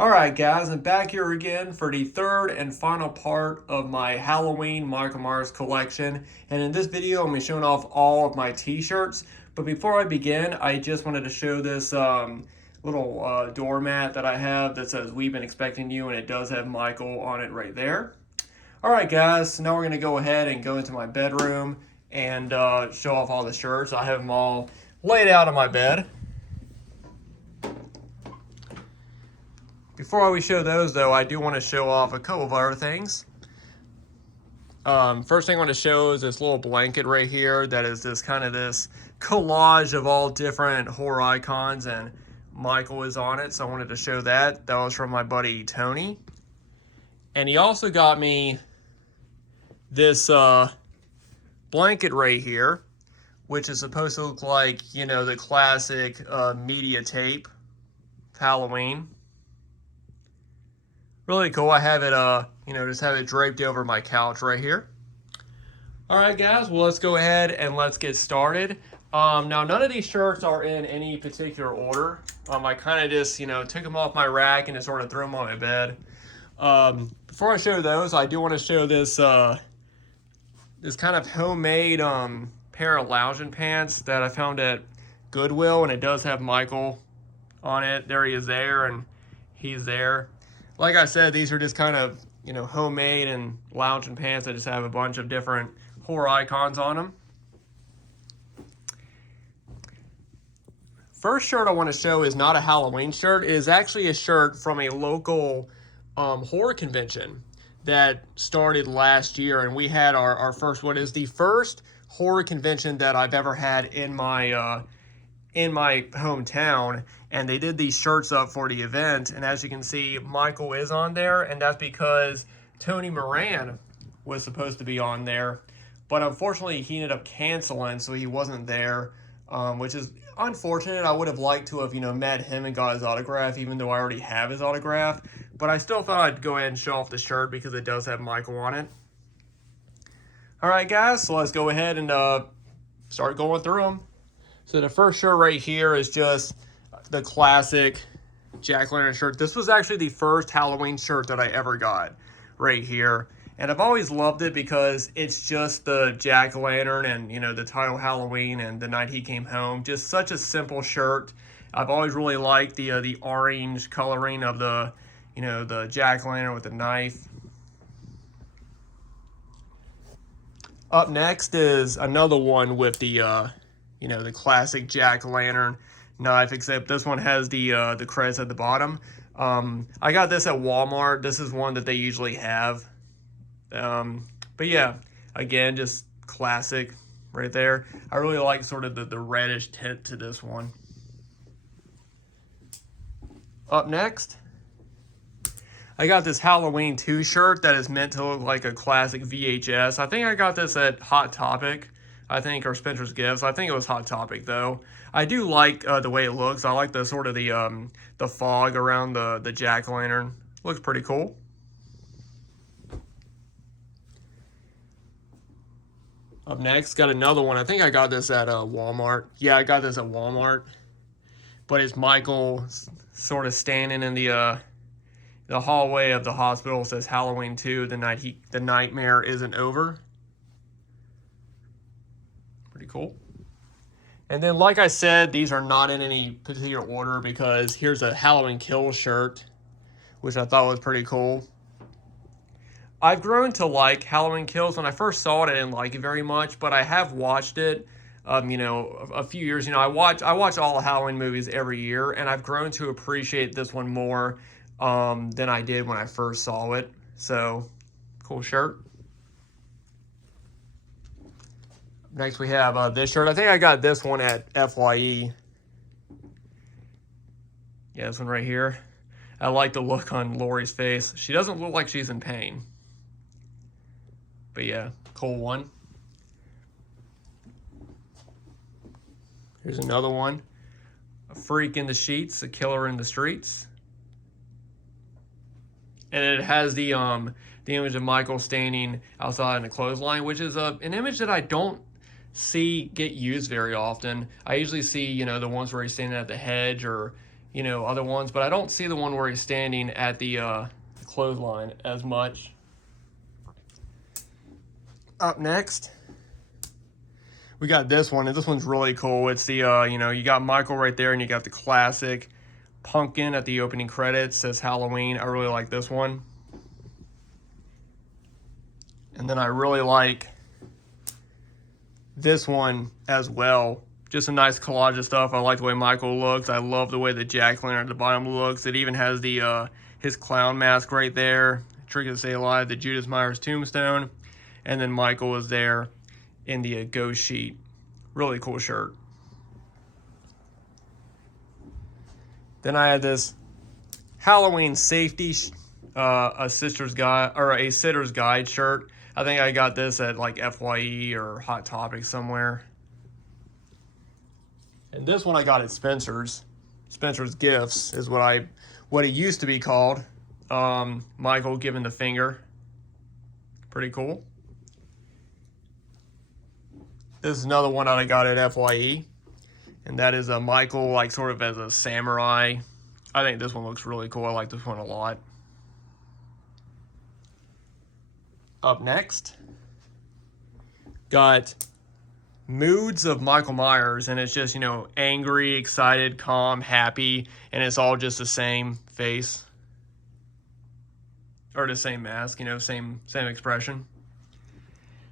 Alright guys, I'm back here again for the third and final part of my Halloween Michael Myers collection. And in this video, I'm going to be showing off all of my t-shirts. But before I begin, I just wanted to show this little doormat that I have that says "We've been expecting you," and it does have Michael on it right there. Alright guys, so now we're going to go ahead and go into my bedroom and show off all the shirts. I have them all laid out on my bed. Before we show those, though, I do want to show off a couple of other things. First thing I want to show is this little blanket right here that is this collage of all different horror icons, and Michael is on it, so I wanted to show that. That was from my buddy Tony. And he also got me this blanket right here, which is supposed to look like, you know, the classic media tape of Halloween. Really cool. I have it, just have it draped over my couch right here. All right, guys. Well, let's go ahead and let's get started. Now, none of these shirts are in any particular order. I kind of just, took them off my rack and just sort of threw them on my bed. Before I show those, I do want to show this, this kind of homemade pair of lounging pants that I found at Goodwill, and it does have Michael on it. There he is there, and he's there. Like I said, these are just kind of, homemade and lounging pants that just have a bunch of different horror icons on them. First shirt I want to show is not a Halloween shirt. It is actually a shirt from a local horror convention that started last year, and we had our first one. Is the first horror convention that I've ever had in my hometown, and they did these shirts up for the event, and as you can see, Michael is on there, and that's because Tony Moran was supposed to be on there, but unfortunately he ended up canceling, so he wasn't there, which is unfortunate. I would have liked to have, met him and got his autograph, even though I already have his autograph, but I still thought I'd go ahead and show off the shirt because it does have Michael on it. Alright guys, so let's go ahead and start going through them. So the first shirt right here is just the classic jack-o'-lantern shirt. This was actually the first Halloween shirt that I ever got right here. And I've always loved it because it's just the jack-o'-lantern and, the title Halloween and the night he came home. Just such a simple shirt. I've always really liked the orange coloring of the, the jack-o'-lantern with the knife. Up next is another one with the the classic jack-o'-lantern knife, except this one has the crest at the bottom. I got this at Walmart. This is one that they usually have. But yeah, again, just classic right there. I really like sort of the reddish tint to this one. Up next, I got this Halloween 2 shirt that is meant to look like a classic VHS. I think I got this at Hot Topic, or Spencer's Gifts. I think it was Hot Topic, though. I do like the way it looks. I like the sort of the fog around the jack-o'-lantern. Looks pretty cool. Up next, got another one. I think I got this at Walmart. Yeah, I got this at Walmart. But it's Michael sort of standing in the hallway of the hospital. It says Halloween 2, the nightmare isn't over. Pretty cool. And then, like I said, these are not in any particular order because here's a Halloween Kills shirt, which I thought was pretty cool. I've grown to like Halloween Kills. When I first saw it, I didn't like it very much, but I have watched it, a few years. I watch all the Halloween movies every year, and I've grown to appreciate this one more than I did when I first saw it. So, cool shirt. Next we have this shirt. I think I got this one at FYE. Yeah, this one right here. I like the look on Lori's face. She doesn't look like she's in pain. But yeah, cool one. Here's another one. A freak in the sheets, a killer in the streets. And it has the image of Michael standing outside in a clothesline, which is an image that I don't see get used very often. I usually see, the ones where he's standing at the hedge or you know, other ones, but I don't see the one where he's standing at the clothesline as much. Up next, we got this one, and this one's really cool. It's the, you know, you got Michael right there, and you got the classic pumpkin at the opening credits. Says Halloween. I really like this one. And then I really like this one as well. Just a nice collage of stuff. I like the way Michael looks. I love the way the jack-o'-lantern at the bottom looks. It even has the his clown mask right there. Trick to Stay Alive, the Judas Myers tombstone. And then Michael is there in the ghost sheet. Really cool shirt. Then I had this Halloween safety, a sitter's guide shirt. I think I got this at like FYE or Hot Topic somewhere. And this one I got at Spencer's. Spencer's Gifts is what it used to be called. Michael giving the finger. Pretty cool. This is another one that I got at FYE. And that is a Michael, like sort of as a samurai. I think this one looks really cool. I like this one a lot. Up next, got moods of Michael Myers, and it's just, you know, angry, excited, calm, happy, and it's all just the same face. Or the same mask, you know, same expression.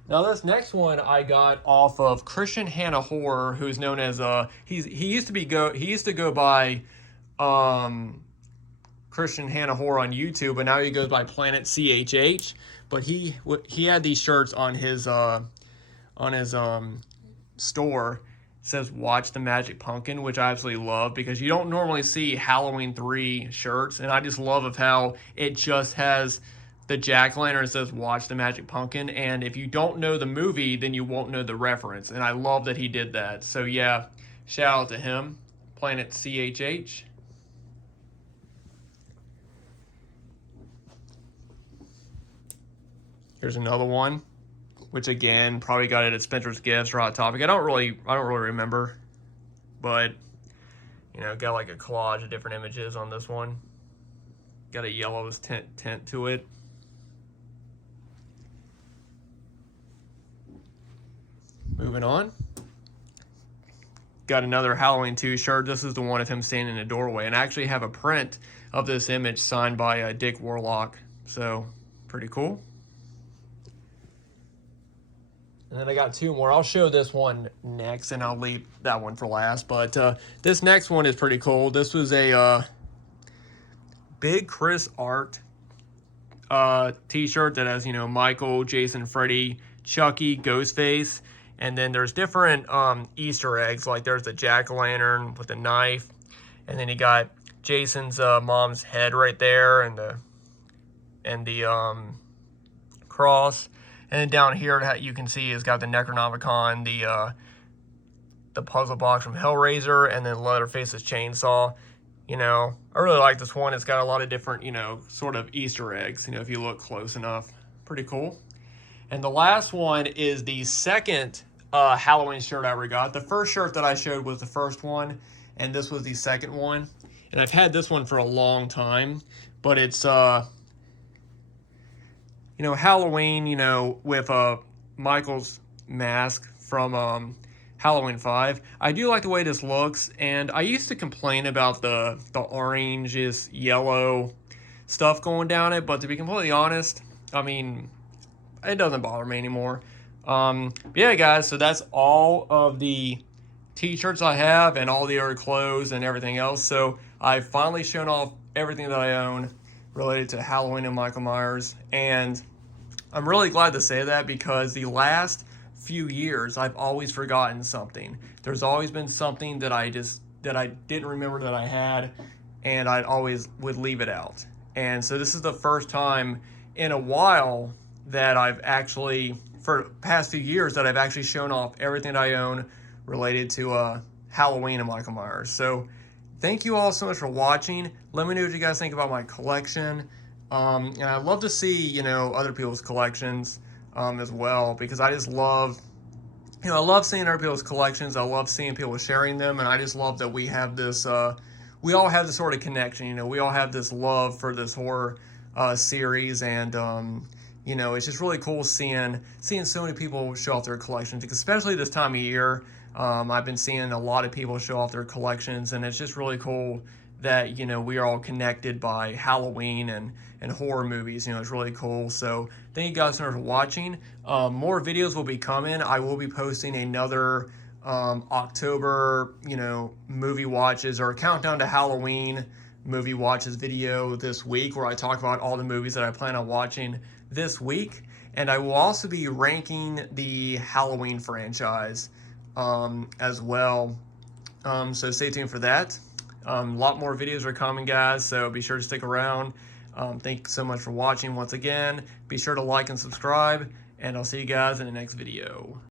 Now this next one I got off of Christian Hannah Horror, who's known as he used to go by Christian Hannah Horror on YouTube, but now he goes by Planet CHH. But he had these shirts on his store. It says "Watch the Magic Pumpkin," which I absolutely love because you don't normally see Halloween 3 shirts, and I just love of how it just has the jack-o'-lantern. It says "Watch the Magic Pumpkin," and if you don't know the movie, then you won't know the reference. And I love that he did that. So yeah, shout out to him, Planet CHH. Here's another one, which again probably got it at Spencer's Gifts or Hot Topic. I don't really remember, but you know, got like a collage of different images on this one. Got a yellow tint to it. Moving on. Got another Halloween 2 shirt. This is the one of him standing in a doorway, and I actually have a print of this image signed by Dick Warlock. So pretty cool. And then I got 2 more. I'll show this one next, and I'll leave that one for last. But this next one is pretty cool. This was a Big Chris Art t-shirt that has, you know, Michael, Jason, Freddy, Chucky, Ghostface. And then there's different Easter eggs. Like there's the jack-o'-lantern with a knife. And then you got Jason's mom's head right there, and the cross. And then down here, you can see it's got the Necronomicon, the puzzle box from Hellraiser, and then Leatherface's chainsaw. You know, I really like this one. It's got a lot of different, you know, sort of Easter eggs, you know, if you look close enough. Pretty cool. And the last one is the second Halloween shirt I ever got. The first shirt that I showed was the first one, and this was the second one. And I've had this one for a long time, but it's you know, Halloween, you know, with Michael's mask from Halloween 5. I do like the way this looks, and I used to complain about the oranges, yellow stuff going down it, but to be completely honest, I mean, it doesn't bother me anymore. But yeah, guys, so that's all of the t-shirts I have and all the other clothes and everything else. So I've finally shown off everything that I own related to Halloween and Michael Myers, and I'm really glad to say that because the last few years I've always forgotten something. There's always been something that I didn't remember that I had, and I always would leave it out. And so this is the first time in a while that I've actually, for the past few years, that I've actually shown off everything that I own related to Halloween and Michael Myers. So thank you all so much for watching. Let me know what you guys think about my collection. And I'd love to see, you know, other people's collections as well, because I just love, you know, I love seeing other people's collections. I love seeing people sharing them, and I just love that we have this we all have this sort of connection. You know, we all have this love for this horror series, and you know, it's just really cool seeing so many people show off their collections, especially this time of year. I've been seeing a lot of people show off their collections, and it's just really cool that, you know, we are all connected by Halloween and horror movies. You know, it's really cool. So thank you guys so much for watching. More videos will be coming. I will be posting another October, you know, movie watches or countdown to Halloween movie watches video this week, where I talk about all the movies that I plan on watching this week. And I will also be ranking the Halloween franchise as well. So stay tuned for that. A lot more videos are coming, guys, so be sure to stick around. Thanks so much for watching once again. Be sure to like and subscribe, and I'll see you guys in the next video.